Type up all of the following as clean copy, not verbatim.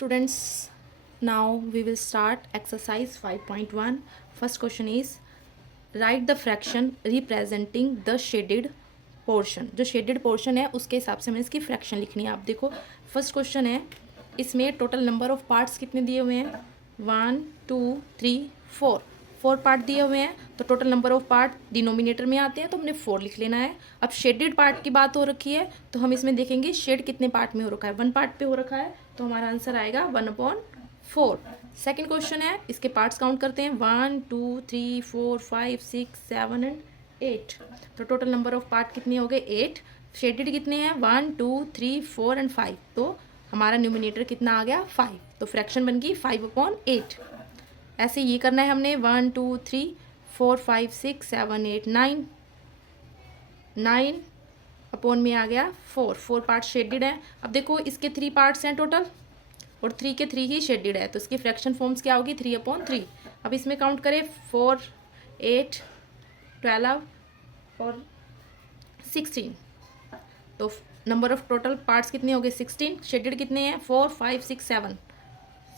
Students, now we will start exercise 5.1. First question is write the fraction representing the shaded portion. जो shaded portion है उसके हिसाब से हमें इसकी fraction लिखनी है. आप देखो फर्स्ट क्वेश्चन है, इसमें टोटल नंबर ऑफ पार्ट्स कितने दिए हुए हैं 1 2 3 4 पार्ट दिए हुए हैं. तो total number of part denominator में आते हैं तो हमने 4 लिख लेना है. अब शेडेड पार्ट की बात हो रखी है तो हम इसमें देखेंगे शेड कितने पार्ट में हो रखा है. 1 पार्ट पे हो रखा है तो हमारा आंसर आएगा 1/4. सेकेंड क्वेश्चन है, इसके पार्ट्स काउंट करते हैं 1 2 3 4 5 6 7 एंड 8. तो टोटल नंबर ऑफ पार्ट कितने हो गए 8. शेडेड कितने हैं 1 2 3 4 एंड 5. तो हमारा न्यूमिनेटर कितना आ गया 5. तो फ्रैक्शन बन गई 5/8. ऐसे ये करना है हमने 1 2 3 4 5 6 7 8 9 अपॉन में आ गया 4 पार्ट शेडेड है. अब देखो इसके 3 पार्ट्स हैं टोटल और 3 के 3 ही शेडेड है तो इसकी फ्रैक्शन फॉर्म्स क्या होगी 3/3. अब इसमें काउंट करें 4 8 12 और 16. तो नंबर ऑफ टोटल पार्ट्स कितने हो गए 16. शेडेड कितने हैं 4 5 6 7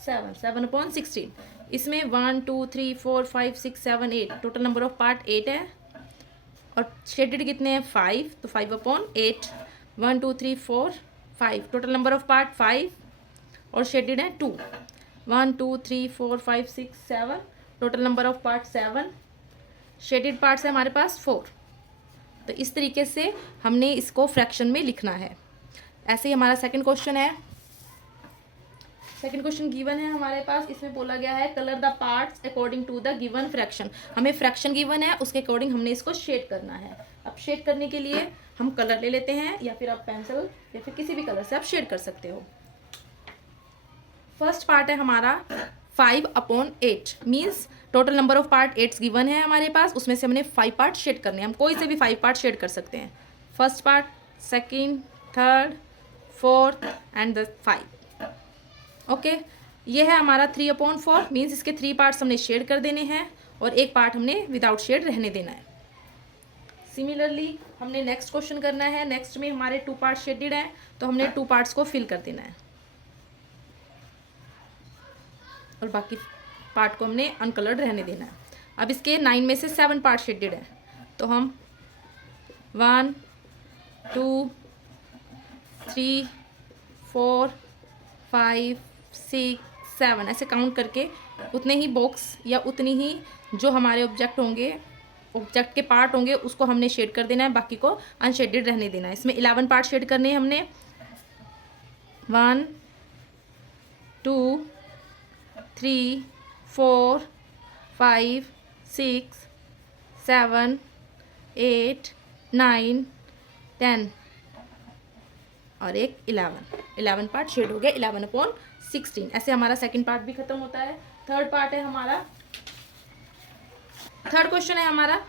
7/16. इसमें 1 2 3 4 5 6 7 8 टोटल नंबर ऑफ पार्ट 8 है और शेडेड कितने हैं 5. तो 5/8. 1 2 3 4 5 टोटल नंबर ऑफ पार्ट 5 और शेडेड है 2. 1 2 3 4 5 6 7 total number of part 7. Shaded parts है हमारे पास 4. तो इस तरीके से हमने इसको फ्रैक्शन में लिखना है. ऐसे ही हमारा सेकंड क्वेश्चन है. सेकंड क्वेश्चन गिवन है हमारे पास. इसमें बोला गया है colour the parts according to the given fraction. हमें फ्रैक्शन गिवन है उसके अकॉर्डिंग हमने इसको शेड करना है. अब शेड करने के लिए हम कलर ले लेते हैं या फिर आप पेंसिल या फिर किसी भी कलर से आप शेड कर सकते हो. फर्स्ट पार्ट है हमारा 5/8 means total number of part 8 given है हमारे पास. उसमें से हमने 5 पार्ट शेड करने हैं. हम कोई से भी 5 पार्ट शेड कर सकते हैं. First part, second, third, fourth and the 5. Okay ये है हमारा 3/4 मीन्स इसके 3 पार्ट्स हमने शेड कर देने हैं और एक पार्ट हमने विदाउट शेड रहने देना है. सिमिलरली हमने नेक्स्ट क्वेश्चन करना है. नेक्स्ट में हमारे 2 पार्ट शेडेड हैं तो हमने 2 पार्ट्स को फिल कर देना है और बाकी पार्ट को हमने अनकलर्ड रहने देना है. अब इसके 9 में से 7 पार्ट शेडेड हैं तो हम 1 2 3 4 5 6 7 ऐसे काउंट करके उतने ही बॉक्स या उतनी ही जो हमारे ऑब्जेक्ट होंगे, ऑब्जेक्ट के पार्ट होंगे उसको हमने शेड कर देना है. बाकी को अनशेडेड रहने देना है. इसमें 11 पार्ट शेड करने हैं हमने. 1 2 3 4 5 6 7 8 9 10 और एक 11 पार्ट शेड हो गया 11/16. ऐसे हमारा सेकंड पार्ट भी खत्म होता है. थर्ड पार्ट है हमारा. थर्ड क्वेश्चन है हमारा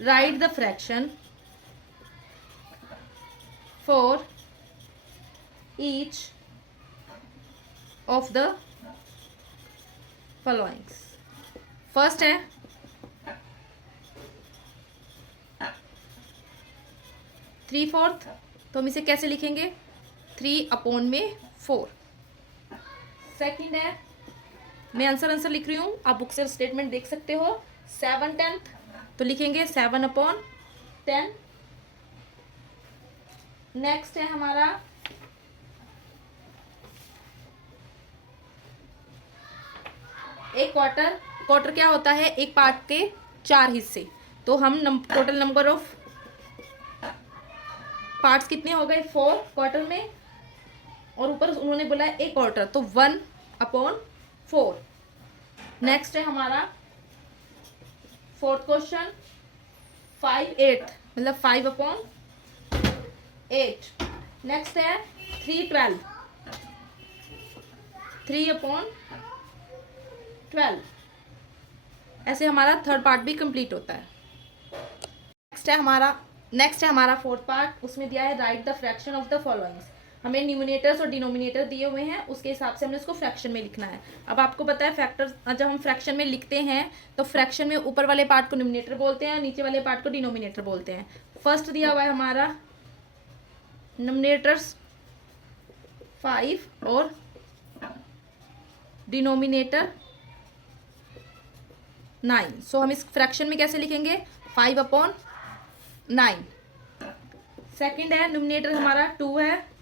right the fraction for each of the followings. First है 3/4. तो हम इसे कैसे लिखेंगे 3/4. सेकंड है, मैं आंसर लिख रही हूँ, आप बुक से स्टेटमेंट देख सकते हो. 7/10 तो लिखेंगे 7/10. नेक्स्ट है हमारा एक क्वार्टर क्या होता है एक पार्ट के 4 हिस्से. तो हम टोटल नंबर ऑफ पार्ट्स कितने हो गए 4 क्वार्टर में और ऊपर उन्होंने बोला है एक क्वार्टर तो 1/4. नेक्स्ट है हमारा फोर्थ क्वेश्चन 5/8 मतलब 5/8. नेक्स्ट है 3/12 3/12. ऐसे हमारा थर्ड पार्ट भी कंप्लीट होता है. नेक्स्ट है हमारा फोर्थ पार्ट. उसमें दिया है right the fraction of the followings. हमें न्यूमिनेटर्स और डिनोमिनेटर दिए हुए हैं, उसके हिसाब से हमने उसको फ्रैक्शन में लिखना है। अब आपको पता है फैक्टर जब हम फ्रैक्शन में लिखते हैं तो फ्रैक्शन में ऊपर वाले पार्ट को न्यूमिनेटर बोलते हैं और नीचे वाले पार्ट को डिनोमिनेटर बोलते हैं। फर्स्ट दिया हुआ है हमारा न्यूमिनेटर्स 5 और डिनोमिनेटर 9। सो हम इस फ्रैक्शन में कैसे लिखेंगे 5/9। सेकंड है न्यूमिनेटर हमारा 2 है,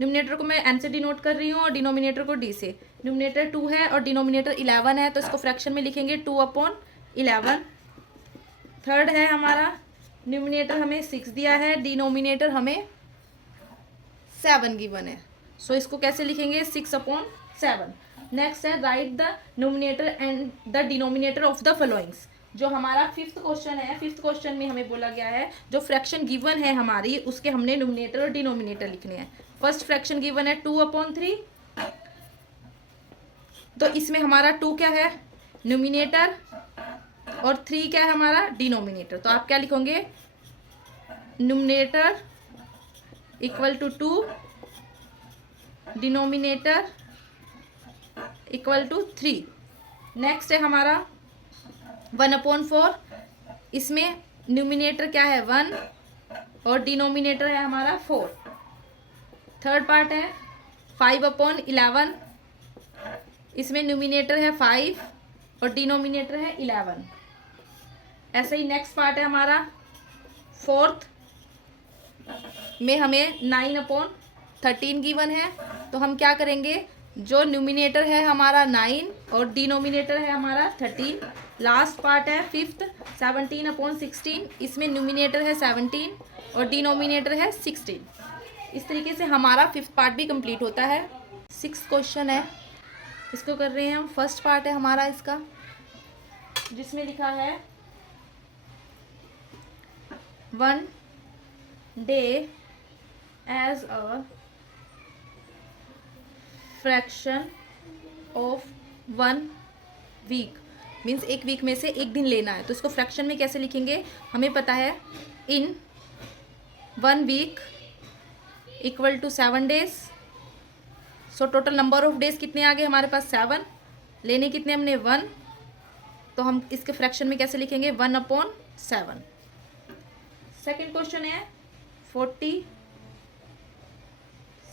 न्यूमिनेटर को मैं n से डिनोट कर रही हूँ और डिनोमिनेटर को d से। न्यूमिनेटर 2 है और डिनोमिनेटर 11 है, तो इसको फ्रैक्शन में लिखेंगे 2/11। थर्ड है हमारा न्यूमिनेटर हमें 6 दिया है, डिनोमिनेटर हमें 7 गिवन है, सो इसको कैसे लिखेंगे 6/7। नेक्स्ट है right the numerator and the denominator of the followings. जो हमारा फिफ्थ क्वेश्चन है, फिफ्थ क्वेश्चन में हमें बोला गया है जो फ्रैक्शन गिवन है हमारी उसके हमने न्यूमिनेटर और डिनोमिनेटर लिखने हैं। फर्स्ट फ्रैक्शन गिवन है 2/3, तो इसमें हमारा 2 क्या है न्यूमिनेटर और 3 क्या है हमारा डिनोमिनेटर। तो आप क्या लिखोगे numerator equal to 2, denominator equal to 3। Next है हमारा 1/4, इसमें न्यूमिनेटर क्या है 1 और डिनोमिनेटर है हमारा 4। थर्ड पार्ट है 5/11, इसमें न्यूमिनेटर है 5 और डिनोमिनेटर है 11। ऐसे ही नेक्स्ट पार्ट है हमारा फोर्थ में हमें 9/13 गिवन है, तो हम क्या करेंगे जो न्यूमिनेटर है हमारा 9 और डिनोमिनेटर है हमारा 13। लास्ट पार्ट है फिफ्थ 17/16, इसमें न्यूमिनेटर है 17 और डिनोमिनेटर है 16। इस तरीके से हमारा फिफ्थ पार्ट भी कंप्लीट होता है। सिक्स्थ क्वेश्चन है, इसको कर रहे हैं हम। फर्स्ट पार्ट है हमारा इसका जिसमें लिखा है 1 day as a fraction of 1 week, means एक वीक में से एक दिन लेना है, तो इसको फ्रैक्शन में कैसे लिखेंगे हमें पता है in 1 week equal to 7 days. So total number of days कितने आ गए हमारे पास 7, लेने कितने हमने 1, तो हम इसके फ्रैक्शन में कैसे लिखेंगे 1/7। सेकेंड क्वेश्चन है 40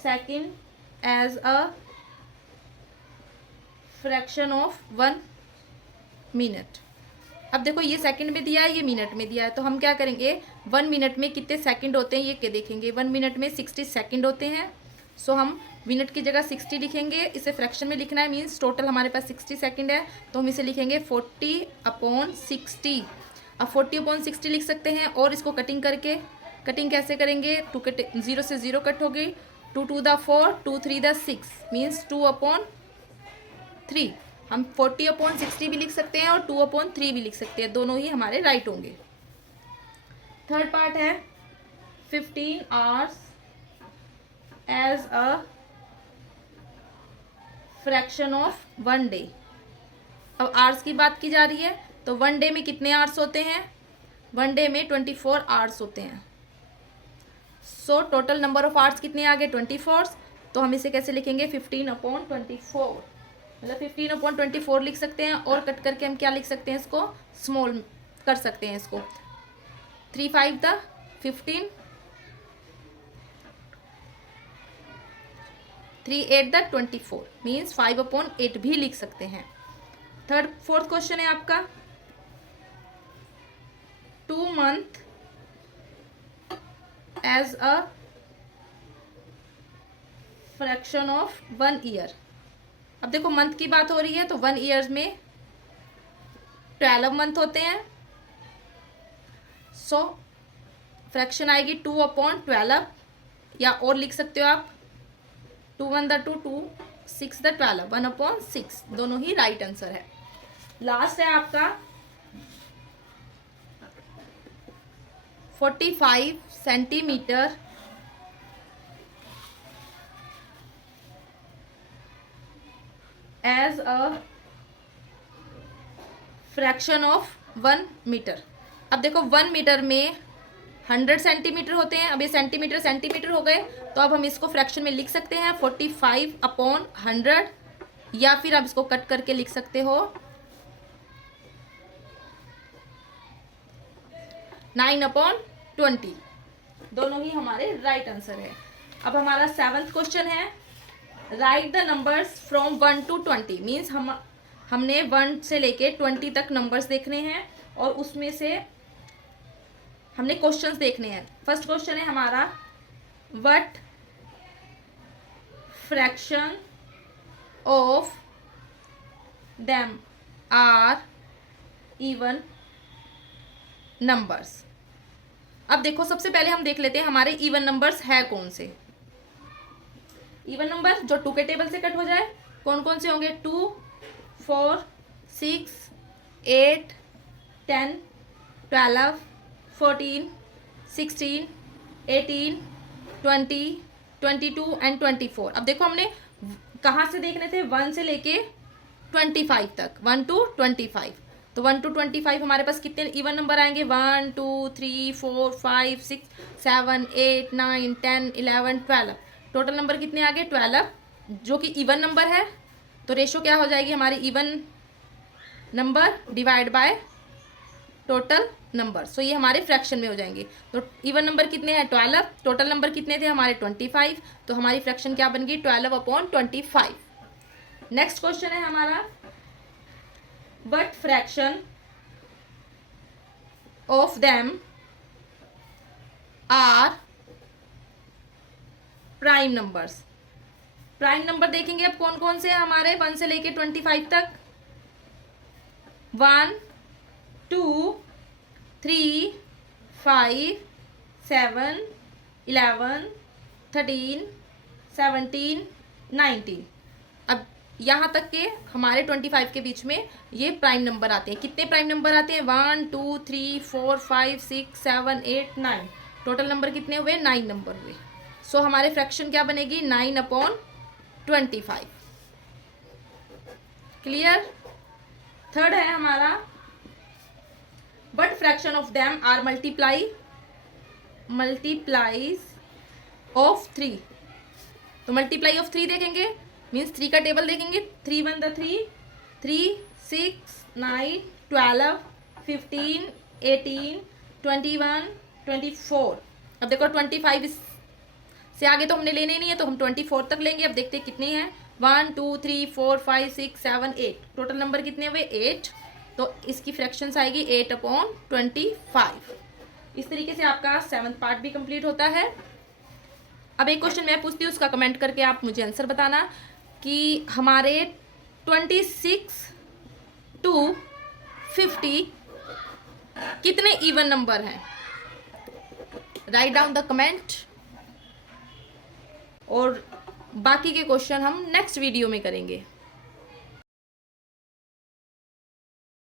second as a fraction of 1 minute. अब देखो ये सेकंड में दिया है, ये मिनट में दिया है, तो हम क्या करेंगे 1 मिनट में कितने सेकंड होते हैं ये क्या देखेंगे। 1 मिनट में 60 सेकंड होते हैं, सो हम मिनट की जगह 60 लिखेंगे। इसे फ्रैक्शन में लिखना है, मीन्स टोटल हमारे पास 60 सेकंड है, तो हम इसे लिखेंगे 40/60। अब 40/60 लिख सकते हैं और इसको कटिंग करके, कटिंग कैसे करेंगे 0 से 0 कट हो गई, 2 to the 4, 2 3 the 6 मीन्स 2/3। हम 40/60 भी लिख सकते हैं और 2/3 भी लिख सकते हैं, दोनों ही हमारे राइट होंगे। थर्ड पार्ट है 15 hours as a fraction of 1 day. अब आवर्स की बात की जा रही है, तो 1 डे में कितने आवर्स होते हैं 1 डे में 24 आवर्स होते हैं। सो टोटल नंबर ऑफ आवर्स कितने आ गए 24, तो हम इसे कैसे लिखेंगे 15/24, मतलब 15/24 लिख सकते हैं। और कट करके हम क्या लिख सकते हैं इसको स्मॉल कर सकते हैं इसको 3 5 the 15, 3 8 the 24 मीन्स 5/8 भी लिख सकते हैं। फोर्थ क्वेश्चन है आपका 2 month as a fraction of 1 year. अब देखो मंथ की बात हो रही है, तो 1 ईयर में 12 मंथ होते हैं, सो फ्रैक्शन आएगी 2/12, या और लिख सकते हो आप 2 1 the 2, 2 6 the 12, 1/6, दोनों ही राइट आंसर है। लास्ट है आपका 45 centimetre as a fraction of 1 metre. अब देखो 1 मीटर में 100 सेंटीमीटर होते हैं। अब ये सेंटीमीटर सेंटीमीटर हो गए, तो अब हम इसको फ्रैक्शन में लिख सकते हैं 45/100, या फिर आप इसको कट करके लिख सकते हो 9/20। दोनों ही हमारे राइट आंसर है। अब हमारा 7th क्वेश्चन है, right the numbers from 1 to 20। Means हमने 1 से लेके 20 तक नंबर्स देखने हैं और उसमें से हमने क्वेश्चंस देखने हैं। फर्स्ट क्वेश्चन है हमारा, what fraction of them are even numbers. अब देखो, सबसे पहले हम देख लेते हैं हमारे इवन नंबर्स है कौन से। इवन नंबर जो 2 के टेबल से कट हो जाए, कौन कौन से होंगे? 2, 4, 6, 8, 10, 12, 14, 16, 18, 20, 22 एंड 24। अब देखो हमने कहाँ से देखने थे? 1 से लेके 25 तक, 1 to 25। तो 1 to 25 हमारे पास कितने इवन नंबर आएंगे? 1, 2, 3, 4, 5, 6, 7, 8, 9, 10, 11, 12। टोटल नंबर कितने आ गए? 12, जो कि इवन नंबर है। तो रेशो क्या हो जाएगी हमारी? Even number divide by total number. So ये हमारे फ्रैक्शन में हो जाएंगे। तो इवन नंबर कितने हैं? 12। टोटल नंबर कितने थे हमारे? 25। तो हमारी फ्रैक्शन क्या बन गई? 12/25। नेक्स्ट क्वेश्चन है हमारा, what fraction of them are prime numbers. Prime number देखेंगे अब कौन कौन से हैं हमारे 1 से लेके 25 तक। 1, 2, 3, 5, 7, 11, 13, 17, 19। अब यहाँ तक के हमारे 25 के बीच में ये प्राइम नंबर आते हैं। कितने प्राइम नंबर आते हैं? 1, 2, 3, 4, 5, 6, 7, 8, 9। टोटल नंबर कितने हुए? 9 नंबर हुए। सो हमारे फ्रैक्शन क्या बनेगी? 9/25। क्लियर? थर्ड है हमारा, but fraction of them are multiples of 3। तो मल्टीप्लाई ऑफ 3 देखेंगे, मीन्स 3 का टेबल देखेंगे। 3 1 the 3, 3, 6, 9, 12, 15, 18, 21, 24। अब देखो 25 से आगे तो हमने लेने ही नहीं है, तो हम 24 तक लेंगे। अब देखते हैं कितने हैं। 1, 2, 3, 4, 5, 6, 7, 8। टोटल नंबर कितने हुए? 8। तो इसकी फ्रैक्शंस आएगी 8/25। इस तरीके से आपका 7th पार्ट भी कंप्लीट होता है। अब एक क्वेश्चन मैं पूछती हूँ, उसका कमेंट करके आप मुझे आंसर बताना कि हमारे 26 to 50 कितने इवन नंबर हैं? Write down the comment. और बाकी के क्वेश्चन हम नेक्स्ट वीडियो में करेंगे।